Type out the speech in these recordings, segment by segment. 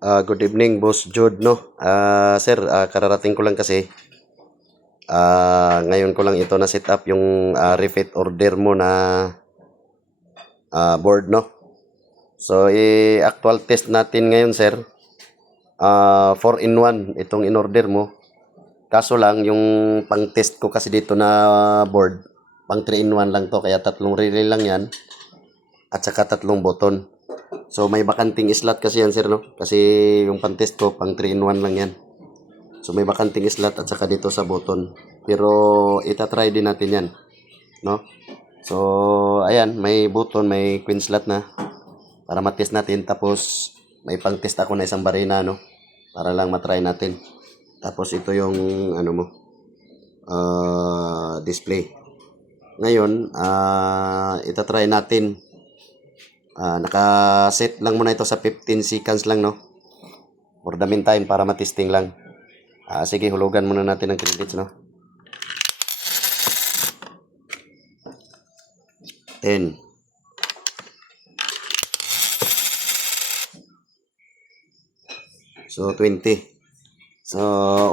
Good evening, Boss Jude, no? Sir, kararating ko lang kasi. Ngayon ko lang ito na set up yung repeat order mo na board, no? So, i-actual test natin ngayon, sir. 4-in-1 itong in-order mo. Kaso lang, yung pang-test ko kasi dito na board, pang 3-in-1 lang to. Kaya 3 relay lang yan. At saka 3 button. So, may bakanting slot kasi yan, sir, no? Kasi yung pang-test ko, pang 3-in-1 lang yan. So, may bakanting slot at saka dito sa button. Pero, itatry din natin yan, no? So, ayan, may button, may queen slot na. Para matest natin. Tapos, may pang-test ako na isang barina, no? Para lang matry natin. Tapos, ito yung, ano mo, display. Ngayon, itatry natin. Naka-set lang muna ito sa 15 seconds lang, no? For the meantime, para matesting lang. Sige, hulugan muna natin ng credits, no? 10. So, 20. So,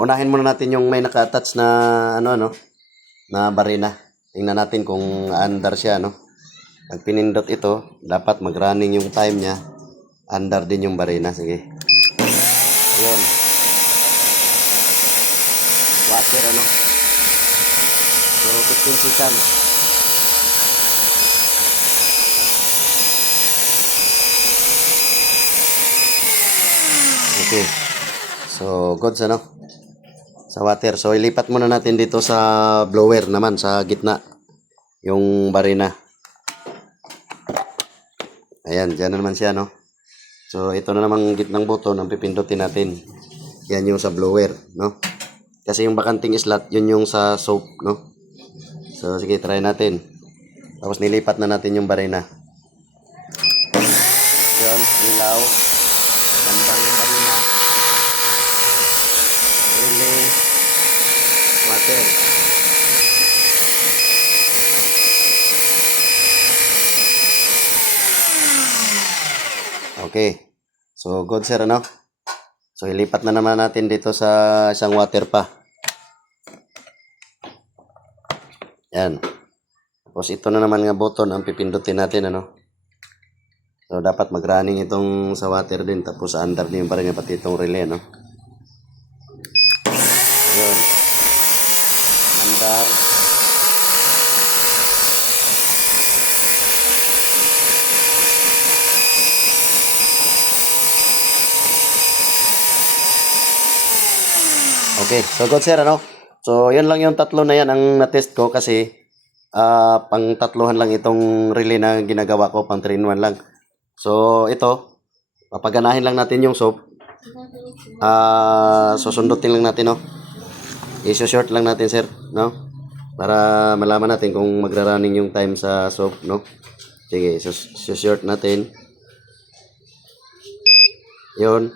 unahin muna natin yung may naka-attach na, na barina. Tingnan natin kung under siya, no? Pag pinindot ito, dapat mag-running yung time niya. Under din yung barina. Sige. Ayun. Water, ano? So, 15 seconds. Okay. So, goods, ano? Sa water. So, ilipat muna natin dito sa blower naman, sa gitna. Yung barina. Ayan, dyan na naman siya, no? So, ito na namang gitnang button ang pipindutin natin. Yan yung sa blower, no? Kasi yung bakanting slot, yun yung sa soap, no? So, sige, try natin. Tapos, nilipat na natin yung barina. Yun, ilaw. Lambar yung barina. Relay. Water. Okay. So, good, sir, ano? So, ilipat na naman natin dito sa isang water pa. Yan. Tapos, ito na naman nga button ang pipindutin natin, ano? So, dapat mag-running itong sa water din. Tapos, under din pa rin pati itong relay, no? Yun. Under. Okay, so good, sir, ano? So, yun lang yung tatlo na yan ang na-test ko kasi pang tatluhan lang itong relay na ginagawa ko, pang 3-in-1 lang. So, ito, papaganahin lang natin yung soap. Susundutin lang natin, no? I-short lang natin, sir, no? Para malaman natin kung magra-running yung time sa soap, no? Sige, short natin. Yun.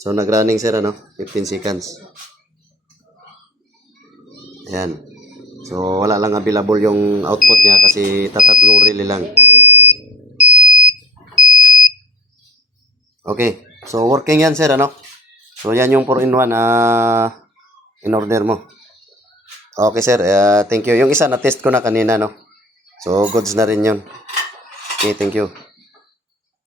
So, nag-running, sir, ano? 15 seconds. Ayan. So, wala lang available yung output niya kasi tatatlong relay lang. Okay. So, working yan, sir, ano? So, yan yung 4-in-1 in order mo. Okay, sir. Thank you. Yung isa na-test ko na kanina, no? So, goods na rin yun. Okay, thank you.